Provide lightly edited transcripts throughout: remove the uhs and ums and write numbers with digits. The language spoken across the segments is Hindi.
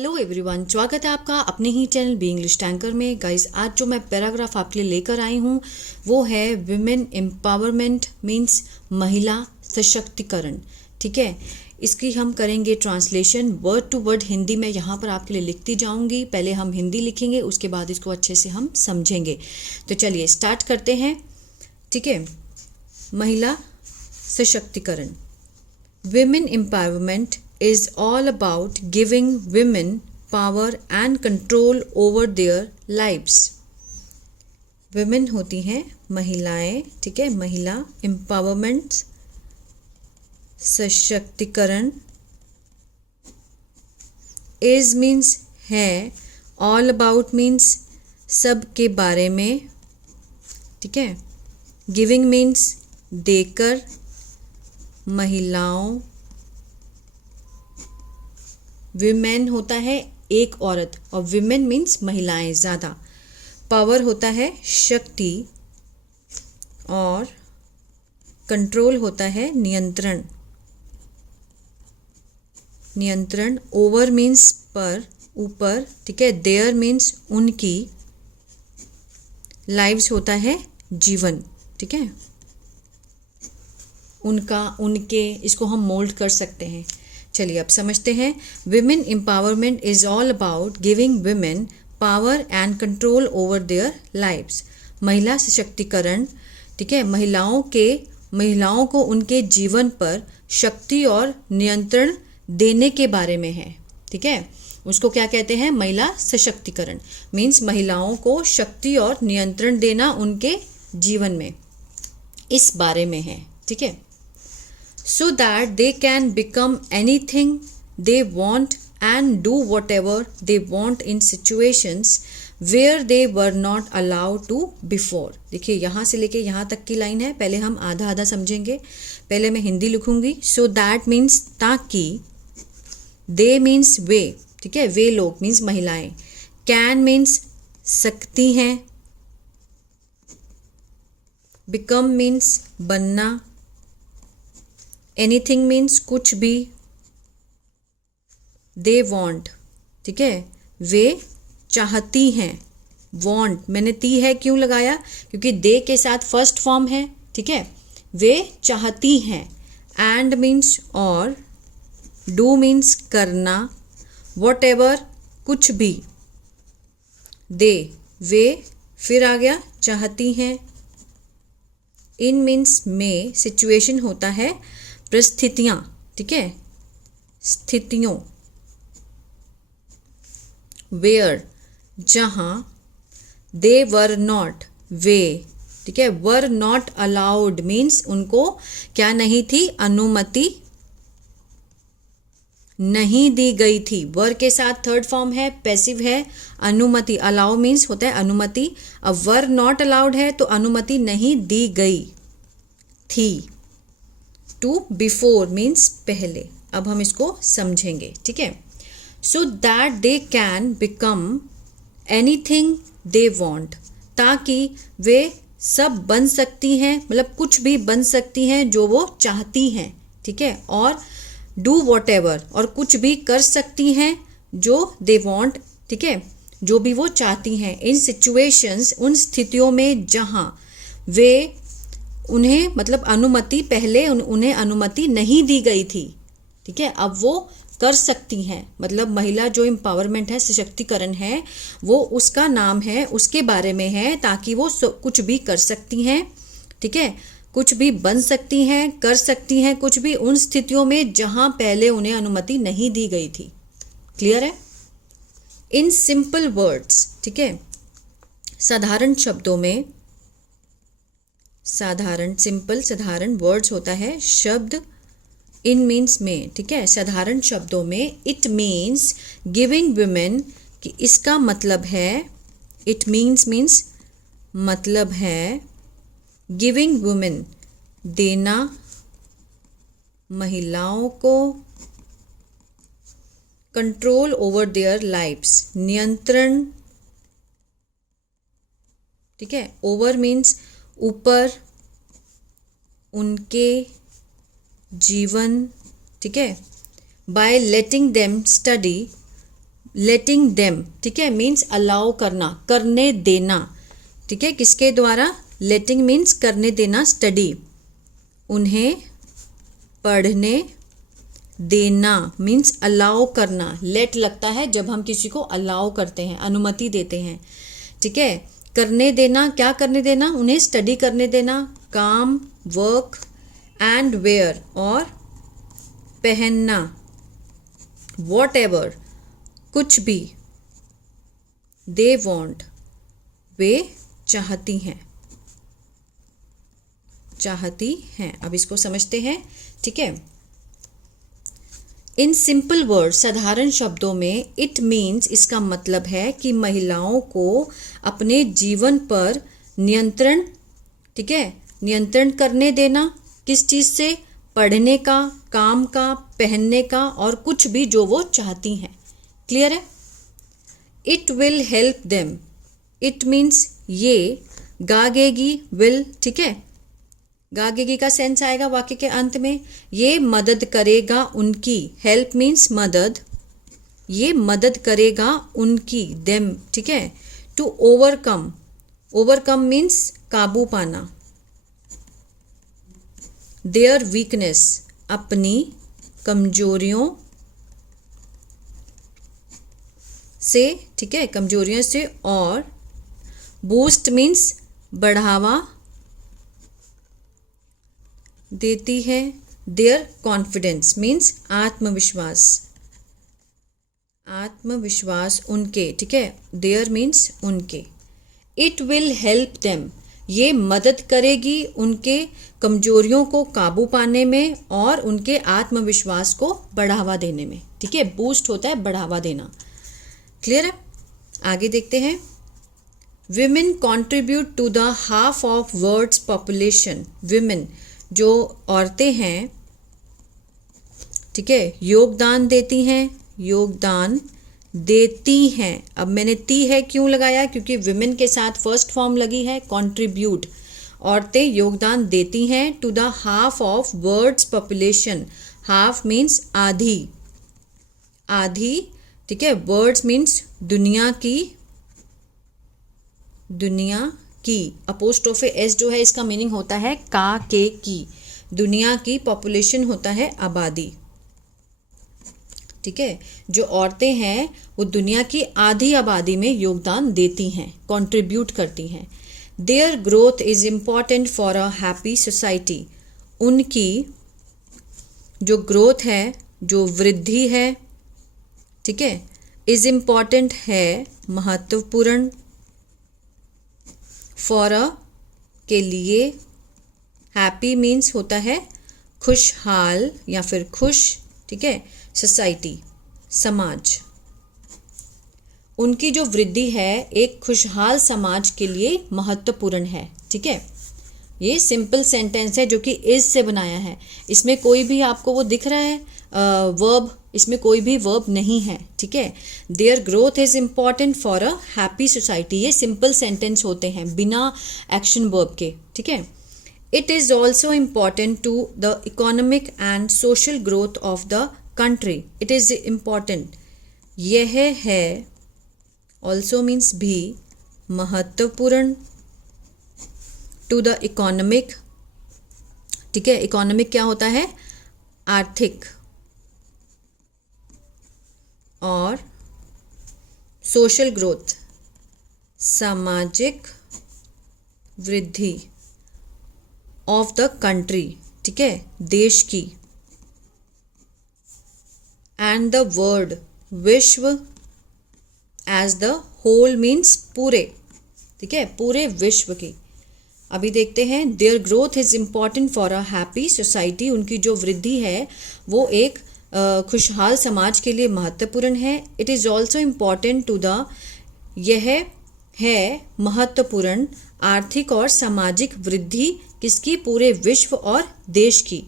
हेलो एवरीवन, स्वागत है आपका अपने ही चैनल बी इंग्लिश टैंकर में। गाइस, आज जो मैं पैराग्राफ आपके लिए लेकर आई हूँ वो है विमेन एम्पावरमेंट मीन्स महिला सशक्तिकरण। ठीक है, इसकी हम करेंगे translation word to word. Hindi में यहाँ पर आपके लिए लिखती जाऊँगी। पहले हम हिंदी लिखेंगे, उसके बाद इसको अच्छे से हम समझेंगे। तो चलिए स्टार्ट करते हैं। ठीक है, महिला सशक्तिकरण। Women empowerment is all about giving women power and control over their lives. women होती हैं महिलाएं। ठीक है, महिला empowerment सशक्तिकरण। is means है, all about means सब के बारे में। ठीक है, giving means देकर, महिलाओं। विमेन होता है एक औरत और विमेन मीन्स महिलाएं ज़्यादा। पावर होता है शक्ति और कंट्रोल होता है नियंत्रण। नियंत्रण, ओवर मीन्स पर, ऊपर। ठीक है, देयर मीन्स उनकी, लाइव्स होता है जीवन। ठीक है, उनका, उनके, इसको हम मोल्ड कर सकते हैं। चलिए अब समझते हैं। Women empowerment is all about giving women power and control over their lives. महिला सशक्तिकरण, ठीक है, महिलाओं को उनके जीवन पर शक्ति और नियंत्रण देने के बारे में है। ठीक है, उसको क्या कहते हैं? महिला सशक्तिकरण मीन्स महिलाओं को शक्ति और नियंत्रण देना उनके जीवन में, इस बारे में है। ठीक है, so that they can become anything they want and do whatever they want in situations where they were not allowed to before. देखिए यहाँ से लेके यहाँ तक की लाइन है, पहले हम आधा आधा समझेंगे। पहले मैं हिंदी लिखूंगी। so that means ताकि, they means वे, ठीक है, वे लोग मीन्स महिलाएं, can means सकती हैं, become means बनना, एनीथिंग मीन्स कुछ भी, दे वॉन्ट, ठीक है, वे चाहती हैं। वॉन्ट मैंने ती है क्यों लगाया? क्योंकि दे के साथ फर्स्ट फॉर्म है। ठीक है, वे चाहती हैं। एंड मीन्स और, डू मीन्स करना, वॉट एवर कुछ भी, दे वे, फिर आ गया चाहती हैं। इन मीन्स में, सिचुएशन होता है परिस्थितियाँ। ठीक है, स्थितियों। वेयर जहाँ, दे वर नॉट वे, ठीक है, वर नॉट अलाउड मीन्स उनको क्या नहीं थी? अनुमति नहीं दी गई थी। वर के साथ थर्ड फॉर्म है, पैसिव है, अनुमति। अलाउ मीन्स होता है अनुमति। अब वर नॉट अलाउड है तो अनुमति नहीं दी गई थी। टू बिफोर मीन्स पहले। अब हम इसको समझेंगे। ठीक है, so that they can become anything they want, ताकि वे सब बन सकती हैं, मतलब कुछ भी बन सकती हैं जो वो चाहती हैं। ठीक है, और डू वॉट एवर, और कुछ भी कर सकती हैं जो दे वॉन्ट। ठीक है, जो भी वो चाहती हैं। इन सिचुएशंस, उन स्थितियों में जहाँ वे, उन्हें मतलब अनुमति, पहले उन्हें अनुमति नहीं दी गई थी। ठीक है, अब वो कर सकती हैं। मतलब महिला जो एम्पावरमेंट है, सशक्तिकरण है, वो उसका नाम है, उसके बारे में है, ताकि वो कुछ भी कर सकती हैं। ठीक है, कुछ भी बन सकती हैं, कर सकती हैं कुछ भी उन स्थितियों में जहां पहले उन्हें अनुमति नहीं दी गई थी। क्लियर है? इन सिंपल वर्ड्स, ठीक है, साधारण शब्दों में, साधारण, सिंपल, साधारण वर्ड्स होता है शब्द, इन मीन्स में। ठीक है, साधारण शब्दों में, इट मीन्स गिविंग वुमेन, कि इसका मतलब है, इट मीन्स मतलब है, गिविंग वुमेन देना, महिलाओं को, कंट्रोल ओवर देयर लाइव्स नियंत्रण। ठीक है, ओवर मीन्स ऊपर, उनके जीवन। ठीक है, by letting them study, letting them, ठीक है, मीन्स अलाउ करना, करने देना, ठीक है, किसके द्वारा, लेटिंग मीन्स करने देना, स्टडी, उन्हें पढ़ने देना मीन्स अलाउ करना, लेट लगता है जब हम किसी को अलाउ करते हैं, अनुमति देते हैं, ठीक है। करने देना, क्या करने देना, उन्हें स्टडी करने देना, काम, वर्क, एंड वेयर, और पहनना, वॉट एवर, कुछ भी, दे वॉन्ट, वे चाहती हैं, चाहती हैं। अब इसको समझते हैं, ठीक है। इन सिंपल वर्ड, साधारण शब्दों में, इट मीन्स, इसका मतलब है कि महिलाओं को अपने जीवन पर नियंत्रण, ठीक है, नियंत्रण करने देना, किस चीज़ से, पढ़ने का, काम का, पहनने का, और कुछ भी जो वो चाहती हैं। क्लियर है। It will help them, it means ये, गागेगी, विल, ठीक है, गागेगी का सेंस आएगा वाक्य के अंत में, ये मदद करेगा उनकी, हेल्प मीन्स मदद, ये मदद करेगा उनकी, देम, ठीक है, टू ओवरकम, ओवरकम मीन्स काबू पाना, देयर वीकनेस, अपनी कमजोरियों से, ठीक है, कमजोरियों से, और बूस्ट मीन्स बढ़ावा देती है, देयर कॉन्फिडेंस मीन्स आत्मविश्वास, आत्मविश्वास उनके, ठीक है, देयर मीन्स उनके। इट विल हेल्प देम, ये मदद करेगी उनके कमजोरियों को काबू पाने में और उनके आत्मविश्वास को बढ़ावा देने में, ठीक है, बूस्ट होता है बढ़ावा देना। क्लियर है। आगे देखते हैं। Women contribute to the half of world's population, women जो औरतें हैं, ठीक है, योगदान देती हैं, योगदान देती हैं। अब मैंने ती है क्यों लगाया, क्योंकि विमेन के साथ फर्स्ट फॉर्म लगी है, कॉन्ट्रीब्यूट, औरतें योगदान देती हैं, to the half of world's population, half means आधी, आधी, ठीक है, वर्ड्स मीन्स दुनिया की, दुनिया की, अपोस्ट्रोफे एस जो है इसका मीनिंग होता है का, के, की, दुनिया की, पॉपुलेशन होता है आबादी, ठीक है, जो औरतें हैं वो दुनिया की आधी आबादी में योगदान देती हैं, कंट्रीब्यूट करती हैं। There growth is important for a happy society, उनकी जो ग्रोथ है, जो वृद्धि है, ठीक है, इज इम्पॉर्टेंट है, महत्वपूर्ण, फॉर अ के लिए, हैप्पी मीन्स होता है खुशहाल या फिर खुश, ठीक है, सोसाइटी, समाज, उनकी जो वृद्धि है एक खुशहाल समाज के लिए महत्वपूर्ण है, ठीक है। ये सिंपल सेंटेंस है जो कि इज से बनाया है, इसमें कोई भी आपको वो दिख रहा है वर्ब, इसमें कोई भी वर्ब नहीं है, ठीक है। Their growth is important for a happy society, ये सिंपल सेंटेंस होते हैं बिना एक्शन वर्ब के, ठीक है। It is also important to the economic and social growth of the country, it is important, यह है, ऑल्सो मीन्स भी, महत्वपूर्ण, टू द इकोनॉमिक, ठीक है, इकोनॉमिक क्या होता है, आर्थिक, और सोशल ग्रोथ, सामाजिक वृद्धि, ऑफ द कंट्री, ठीक है, देश की, एंड द वर्ल्ड, विश्व, एज द होल मीन्स पूरे, ठीक है, पूरे विश्व की। अभी देखते हैं। There growth is important for a happy society, उनकी जो वृद्धि है वो एक खुशहाल समाज के लिए महत्वपूर्ण है। It is also important to the, यह है महत्वपूर्ण, आर्थिक और सामाजिक वृद्धि किसकी, पूरे विश्व और देश की,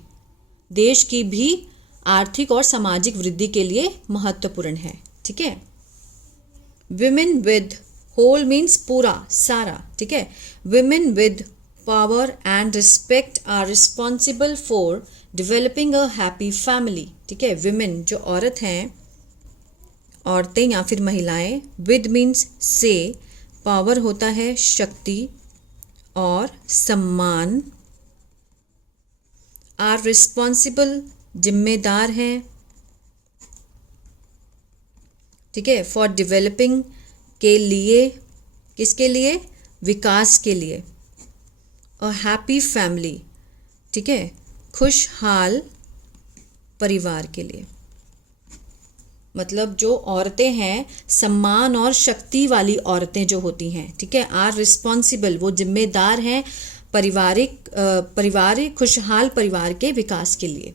देश की भी आर्थिक और सामाजिक वृद्धि के लिए महत्वपूर्ण है, ठीक है। विमेन विद, होल मीन्स पूरा, सारा, ठीक है। Women with power and respect are responsible for developing a happy family, ठीक है। विमेन जो औरत हैं, औरतें या फिर महिलाएं, विद मीन्स से, पावर होता है शक्ति और सम्मान, आर रिस्पॉन्सिबल जिम्मेदार हैं, ठीक है, फॉर डेवलपिंग के लिए, किसके लिए, विकास के लिए, और हैप्पी फैमिली, ठीक है, खुशहाल परिवार के लिए। मतलब जो औरतें हैं, सम्मान और शक्ति वाली औरतें जो होती हैं, ठीक है, आर रिस्पॉन्सिबल, वो जिम्मेदार हैं पारिवारिक खुशहाल परिवार के विकास के लिए,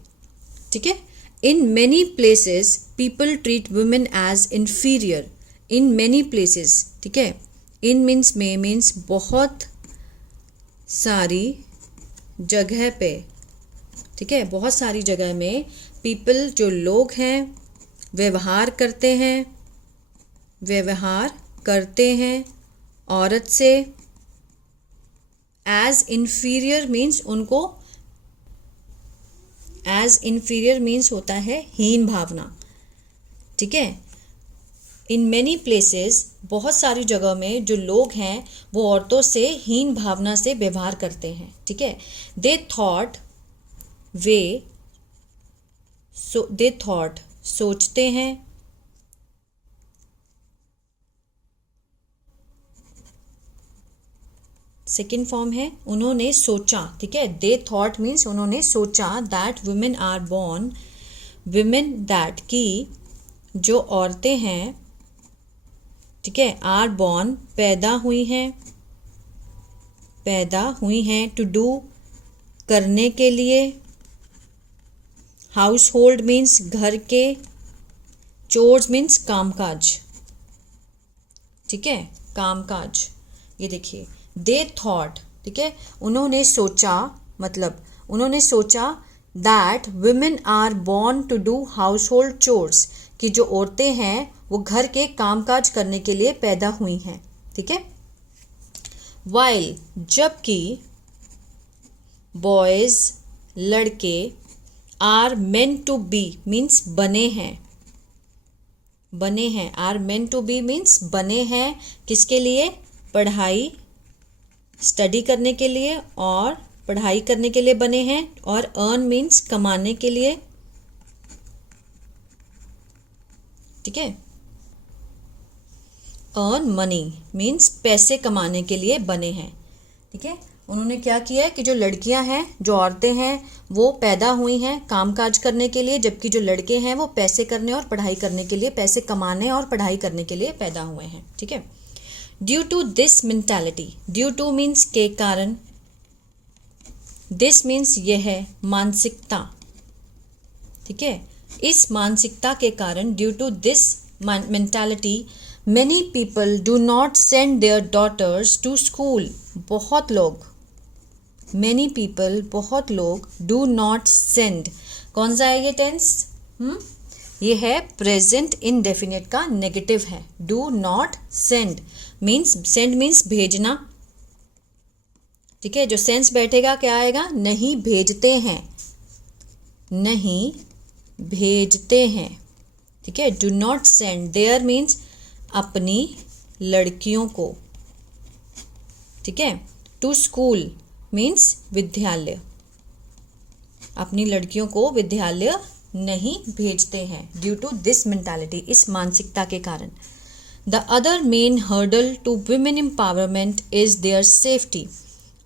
ठीक है। In many places people treat women as inferior, in many places, ठीक है, इन मीन्स में, मीन्स बहुत सारी जगह पे, ठीक है, बहुत सारी जगह में, पीपल जो लोग हैं, व्यवहार करते हैं औरत से, एज इन्फीरियर मीन्स उनको, एज इन्फीरियर मीन्स होता है हीन भावना, ठीक है। इन मैनी प्लेसेस, बहुत सारी जगह में जो लोग हैं वो औरतों से हीन भावना से व्यवहार करते हैं, ठीक है। दे थॉट, सोचते हैं, सेकेंड फॉर्म है उन्होंने सोचा, ठीक है। दे थॉट मीन्स उन्होंने सोचा, that women are born, women that की जो औरतें हैं, ठीक है, आर बॉर्न पैदा हुई हैं, टू डू करने के लिए, हाउस होल्ड मीन्स घर के, चोर्स मीन्स कामकाज, ठीक है, कामकाज। ये देखिए, दे थॉट, ठीक है, उन्होंने सोचा, मतलब उन्होंने सोचा, that women are born to do household chores, कि जो औरतें हैं वो घर के कामकाज करने के लिए पैदा हुई हैं, ठीक है। वाइल, जबकि, बॉयज लड़के, are meant to be means बने हैं, are meant to be means बने हैं, किसके लिए, पढ़ाई, स्टडी करने के लिए, और पढ़ाई करने के लिए बने हैं, और अर्न मीन्स कमाने के लिए, ठीक है, अर्न मनी मीन्स पैसे कमाने के लिए बने हैं, ठीक है। उन्होंने क्या किया है कि जो लड़कियां हैं, जो औरतें हैं, वो पैदा हुई हैं कामकाज करने के लिए, जबकि जो लड़के हैं वो पैसे करने और पढ़ाई करने के लिए, पैसे कमाने और पढ़ाई करने के लिए पैदा हुए हैं, ठीक है। Due to this mentality, due to means के कारण, दिस मीन्स यह है मानसिकता, ठीक है, इस मानसिकता के कारण, due to this mentality, many people do not send their daughters to school, बहुत लोग, मैनी पीपल बहुत लोग, डू नॉट सेंड, कौन सा है ये टेंस, ये है प्रेजेंट इंडेफिनिट का नेगेटिव है, do not send means, send means भेजना, ठीक है, जो सेंस बैठेगा क्या आएगा, नहीं भेजते हैं, नहीं भेजते हैं, ठीक है। Do not send there means अपनी लड़कियों को, ठीक है। टू स्कूल मीन्स विद्यालय, अपनी लड़कियों को विद्यालय नहीं भेजते हैं, ड्यू टू दिस मेंटालिटी, इस मानसिकता के कारण। The other main hurdle to women empowerment is their safety,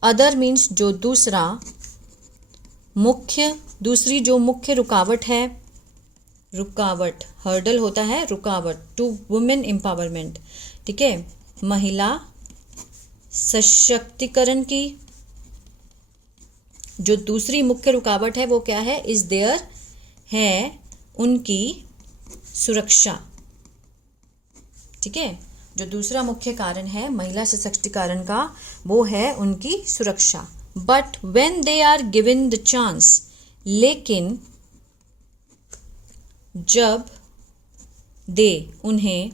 other means जो दूसरी जो मुख्य रुकावट है, रुकावट, हर्डल होता है रुकावट, टू वुमेन एम्पावरमेंट, ठीक है, महिला सशक्तिकरण की जो दूसरी मुख्य रुकावट है वो क्या है, इज देयर, है उनकी सुरक्षा, ठीक है, जो दूसरा मुख्य कारण है महिला सशक्तिकरण का वो है उनकी सुरक्षा। But when they are given the chance, लेकिन जब दे उन्हें,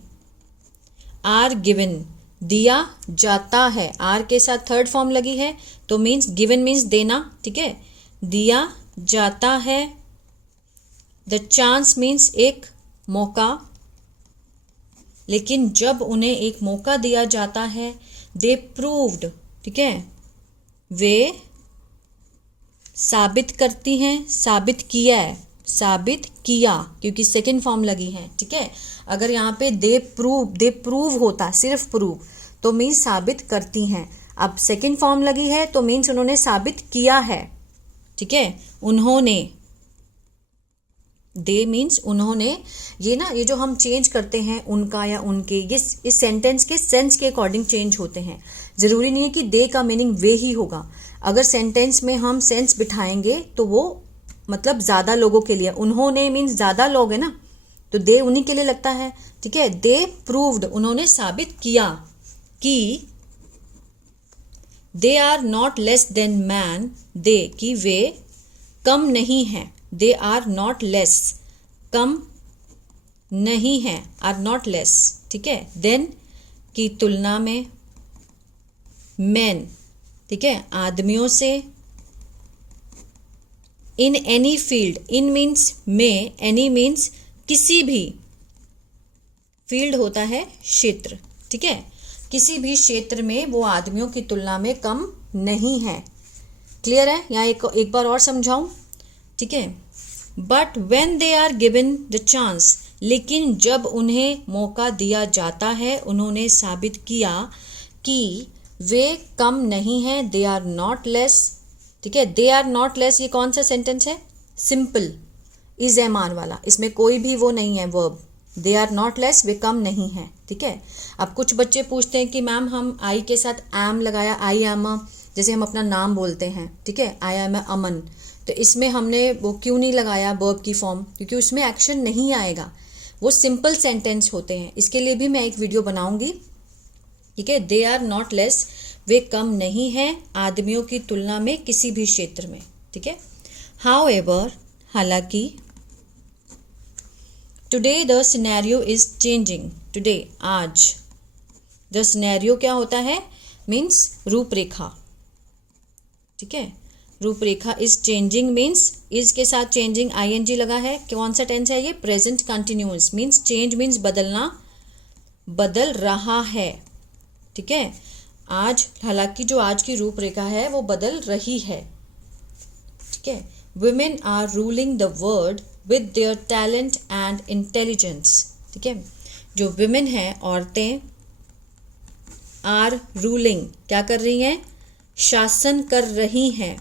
आर गिवन दिया जाता है, आर के साथ थर्ड फॉर्म लगी है तो मीन्स गिवन मीन्स देना, ठीक है, दिया जाता है, द चांस मीन्स एक मौका, लेकिन जब उन्हें एक मौका दिया जाता है, दे प्रूव्ड, ठीक है, वे साबित करती हैं, साबित किया है, साबित किया, क्योंकि सेकंड फॉर्म लगी है, ठीक है। अगर यहाँ पे दे प्रूव होता, सिर्फ प्रूव, तो मीन्स साबित करती हैं। अब सेकंड फॉर्म लगी है तो मीन्स उन्होंने साबित किया है, ठीक है। उन्होंने, दे मीन्स उन्होंने, ये जो हम चेंज करते हैं उनका या उनके, ये इस सेंटेंस के सेंस के अकॉर्डिंग चेंज होते हैं। ज़रूरी नहीं है कि दे का मीनिंग वे ही होगा। अगर सेंटेंस में हम सेंस बिठाएंगे तो वो मतलब ज़्यादा लोगों के लिए, उन्होंने मीन्स ज़्यादा लोग है ना, तो दे उन्हीं के लिए लगता है, ठीक है। दे प्रूव्ड, उन्होंने साबित किया कि they are not less than man, they कि वे कम नहीं हैं, दे आर नॉट लेस, कम नहीं है, आर नॉट लेस, ठीक है, देन की तुलना में, मैन, ठीक है, आदमियों से, in any field, in means में, एनी मीन्स किसी भी, फील्ड होता है क्षेत्र, ठीक है, किसी भी क्षेत्र में वो आदमियों की तुलना में कम नहीं है। क्लियर है? यहाँ एक बार और समझाऊं, ठीक है। But when they are given the chance, लेकिन जब उन्हें मौका दिया जाता है, उन्होंने साबित किया कि वे कम नहीं हैं, दे आर नॉट लेस, ठीक है। दे आर नॉट लेस, ये कौन सा सेंटेंस है? सिंपल इज एमान वाला, इसमें कोई भी वो नहीं है verb. They are not less, वे कम नहीं है, ठीक है। अब कुछ बच्चे पूछते हैं कि मैम हम आई के साथ एम लगाया, आई एम, जैसे हम अपना नाम बोलते हैं, ठीक है, आई एम अमन, तो इसमें हमने वो क्यों नहीं लगाया वर्ब की फॉर्म? क्योंकि उसमें एक्शन नहीं आएगा, वो सिंपल सेंटेंस होते हैं। इसके लिए भी मैं एक वीडियो बनाऊंगी, ठीक है। दे आर नॉट लेस, वे कम नहीं हैं आदमियों की तुलना में किसी भी क्षेत्र में, ठीक है। हाउएवर, हालांकि, today the scenario is changing, today आज, द सिनेरियो क्या होता है? मीन्स रूपरेखा, ठीक है। रूपरेखा इज चेंजिंग मीन्स इज के साथ चेंजिंग आईएनजी लगा है। कौन सा टेंस है ये? Present continuous, means change means बदलना, बदल रहा है, ठीक है। आज, हालांकि जो आज की रूपरेखा है वो बदल रही है, ठीक है। Women are ruling the world with their talent and intelligence, ठीक है। जो वुमेन है, औरतें, आर रूलिंग, क्या कर रही हैं? शासन कर रही हैं,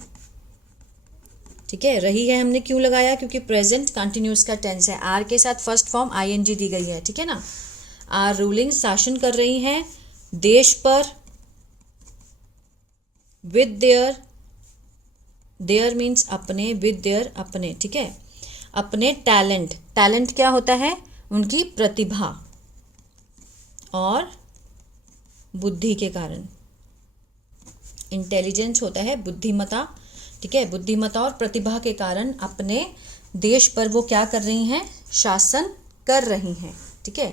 ठीक है। रही है हमने क्यों लगाया? क्योंकि प्रेजेंट कंटिन्यूअस का टेंस है, आर के साथ फर्स्ट फॉर्म आईएनजी दी गई है, ठीक है ना। आर रूलिंग, शासन कर रही हैं देश पर, विद देयर, देयर मीन्स अपने, विद देयर अपने, ठीक है, अपने टैलेंट, टैलेंट क्या होता है? उनकी प्रतिभा और बुद्धि के कारण, इंटेलिजेंस होता है बुद्धिमता, ठीक है। बुद्धिमता और प्रतिभा के कारण अपने देश पर वो क्या कर रही हैं? शासन कर रही हैं, ठीक है।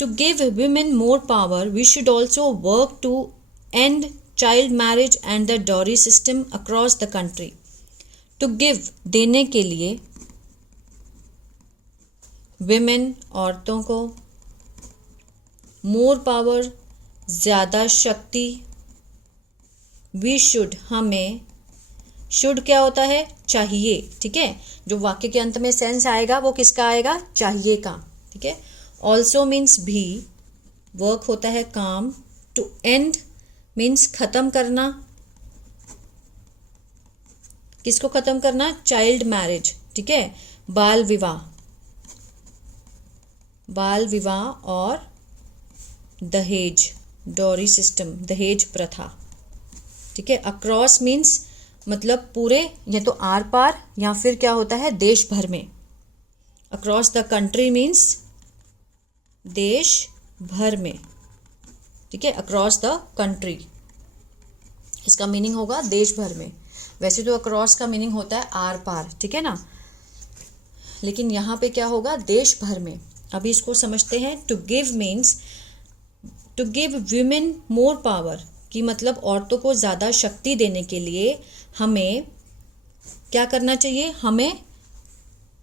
To give women more power, we should also work to end child marriage and the dowry system across the country. To give, देने के लिए, विमेन, औरतों को, मोर पावर, ज़्यादा शक्ति, वी शुड, हमें, शुड क्या होता है? चाहिए, ठीक है। जो वाक्य के अंत में सेंस आएगा वो किसका आएगा? चाहिए का, ठीक है। ऑल्सो मीन्स भी, वर्क होता है काम, टू एंड मीन्स खत्म करना, किसको खत्म करना? चाइल्ड मैरिज, ठीक है, बाल विवाह, बाल विवाह और दहेज, डॉरी सिस्टम, दहेज प्रथा, ठीक है। अक्रॉस मीन्स मतलब पूरे, या तो आर पार या फिर क्या होता है? देश भर में। अक्रॉस द कंट्री मीन्स देश भर में, ठीक है। अक्रॉस द कंट्री, इसका मीनिंग होगा देश भर में। वैसे तो अक्रॉस का मीनिंग होता है आर पार, ठीक है ना, लेकिन यहाँ पे क्या होगा? देश भर में। अभी इसको समझते हैं। To give means, to give women more power, कि मतलब औरतों को ज़्यादा शक्ति देने के लिए हमें क्या करना चाहिए? हमें,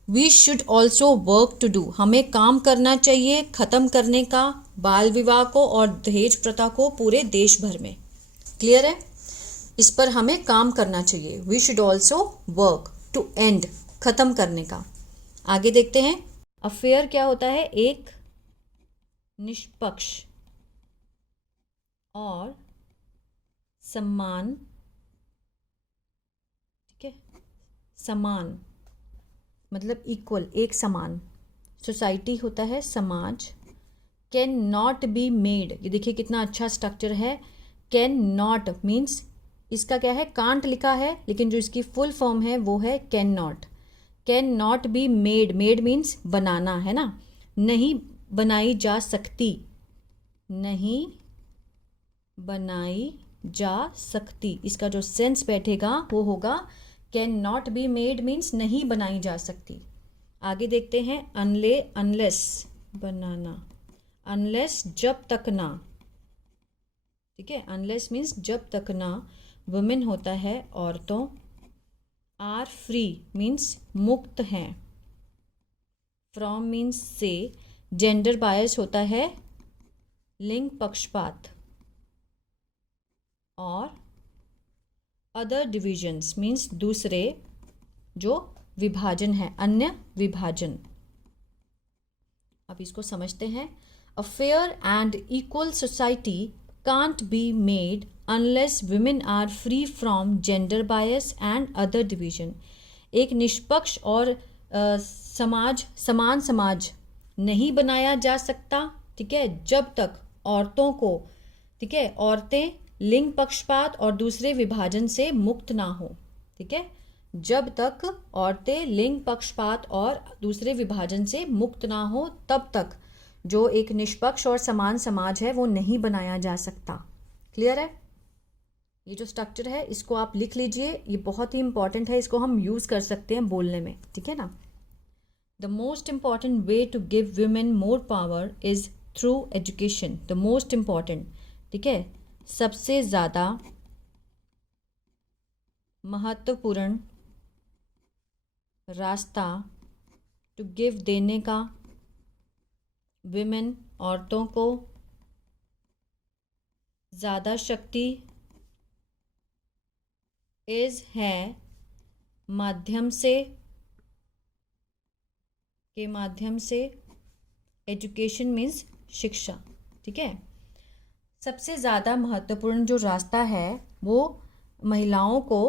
we should also work to do, हमें काम करना चाहिए, ख़त्म करने का, बाल विवाह को और दहेज प्रथा को पूरे देश भर में। क्लियर है? इस पर हमें काम करना चाहिए। We should also work to end, खत्म करने का। आगे देखते हैं। अफेयर क्या होता है? एक निष्पक्ष और सम्मान, ठीक है, समान मतलब इक्वल, एक समान। सोसाइटी होता है समाज। कैन नॉट बी मेड, ये देखिए कितना अच्छा स्ट्रक्चर है। कैन नॉट मीन्स इसका क्या है? कांट लिखा है, लेकिन जो इसकी फुल फॉर्म है वो है can not. Can not be made, made means बनाना, है ना? नहीं बनाई जा सकती, नहीं बनाई जा सकती। इसका जो सेंस बैठेगा वो होगा can not be made means नहीं बनाई जा सकती। आगे देखते हैं। अनलेस बनाना, अनलेस जब तक ना, ठीक है, अनलेस मीन्स जब तक ना। वुमेन होता है औरतों। आर फ्री मीन्स मुक्त हैं। फ्रॉम मीन्स से। जेंडर बायस होता है लिंग पक्षपात। और अदर डिविजन्स मीन्स दूसरे जो विभाजन है, अन्य विभाजन। अब इसको समझते हैं। A fair and equal society can't be made unless women are free from gender bias and other division. एक निष्पक्ष और समान समाज नहीं बनाया जा सकता, ठीक है, जब तक औरतों को, ठीक है, औरतें लिंग पक्षपात और दूसरे विभाजन से मुक्त ना हो। ठीक है, जब तक औरतें लिंग पक्षपात और दूसरे विभाजन से मुक्त ना हो, तब तक जो एक निष्पक्ष और समान समाज है वो नहीं बनाया जा सकता। क्लियर है? ये जो स्ट्रक्चर है इसको आप लिख लीजिए, ये बहुत ही इंपॉर्टेंट है, इसको हम यूज कर सकते हैं बोलने में। ठीक है ना? The most important way to give women more power is through education. The most important, ठीक है, सबसे ज़्यादा महत्वपूर्ण रास्ता टू गिव देने का विमेन औरतों को ज़्यादा शक्ति इज है माध्यम से, के माध्यम से। एजुकेशन मीन्स शिक्षा। ठीक है, सबसे ज़्यादा महत्वपूर्ण जो रास्ता है वो महिलाओं को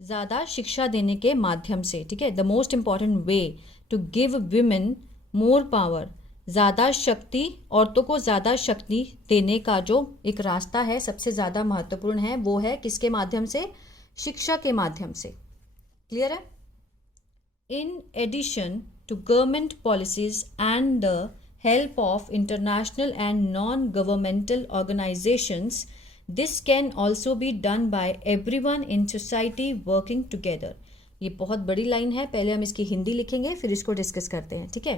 ज़्यादा शिक्षा देने के माध्यम से। ठीक है, the most important way to give women more power, ज़्यादा शक्ति, औरतों को ज़्यादा शक्ति देने का जो एक रास्ता है सबसे ज़्यादा महत्वपूर्ण है, वो है किसके माध्यम से? शिक्षा के माध्यम से। क्लियर है? In addition to government policies and the help of international and non-governmental organizations, this can also be done by everyone in society working together. ये बहुत बड़ी लाइन है, पहले हम इसकी हिंदी लिखेंगे फिर इसको डिस्कस करते हैं। ठीक है,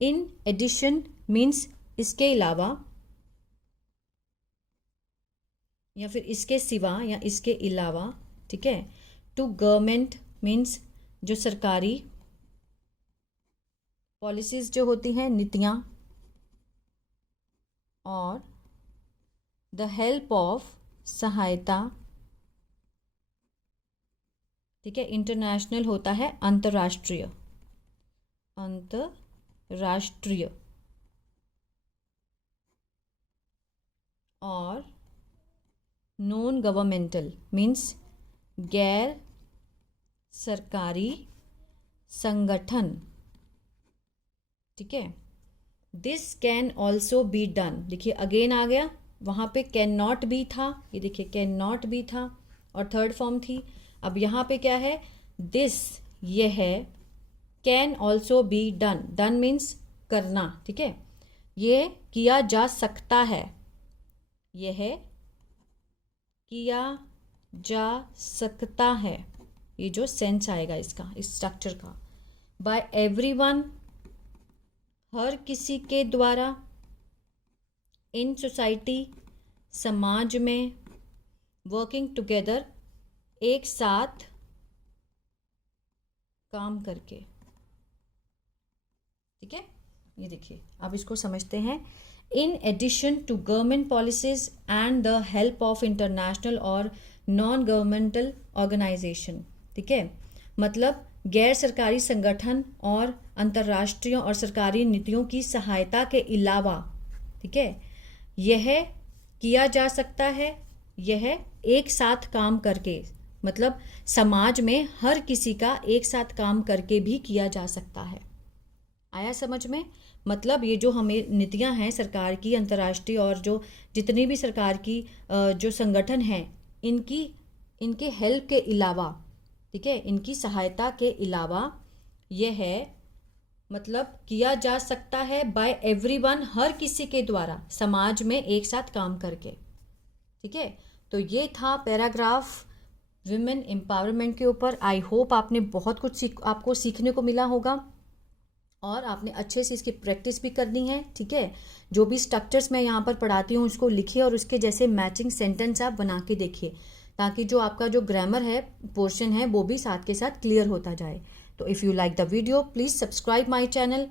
इन एडिशन मीन्स इसके अलावा या फिर इसके सिवा या इसके अलावा। ठीक है, टू गवर्नमेंट मीन्स जो सरकारी पॉलिसीज जो होती हैं, नीतियाँ, और द हेल्प ऑफ सहायता। ठीक है, इंटरनेशनल होता है अंतर्राष्ट्रीय, अंतर्राष्ट्रीय, और नॉन गवर्नमेंटल मीन्स गैर सरकारी संगठन। ठीक है, this can also be done. देखिए अगेन आ गया, वहाँ पे कैन नॉट बी था, ये देखिए कैन नॉट बी था और थर्ड फॉर्म थी। अब यहाँ पे क्या है? दिस, ये है can also be done. Done means करना। ठीक है, ये किया जा सकता है, यह है किया जा सकता है। ये जो सेंस आएगा इसका, इस स्ट्रक्चर का, बाय एवरीवन, हर किसी के द्वारा, इन सोसाइटी, समाज में, वर्किंग टुगेदर, एक साथ काम करके। ठीक है, ये देखिए, अब इसको समझते हैं। In addition to government policies and the help of international और नॉन गवर्नमेंटल ऑर्गेनाइजेशन, ठीक है, मतलब गैर सरकारी संगठन और अंतर्राष्ट्रीय और सरकारी नीतियों की सहायता के अलावा, ठीक है, यह किया जा सकता है, यह एक साथ काम करके, मतलब समाज में हर किसी का एक साथ काम करके भी किया जा सकता है। आया समझ में? मतलब ये जो हमें नीतियां हैं सरकार की, अंतर्राष्ट्रीय और जो जितनी भी सरकार की जो संगठन हैं, इनके हेल्प के अलावा, ठीक है, इनकी सहायता के अलावा यह मतलब किया जा सकता है बाय एवरीवन, हर किसी के द्वारा समाज में एक साथ काम करके, ठीक है। तो ये था पैराग्राफ विमेन एम्पावरमेंट के ऊपर। आई होप आपने बहुत कुछ आपको सीखने को मिला होगा और आपने अच्छे से इसकी प्रैक्टिस भी करनी है, ठीक है। जो भी स्ट्रक्चर्स मैं यहाँ पर पढ़ाती हूँ उसको लिखिए और उसके जैसे मैचिंग सेंटेंस आप बना के देखिए, ताकि जो आपका जो ग्रामर है पोर्शन है वो भी साथ के साथ क्लियर होता जाए। तो if you like the video please subscribe my channel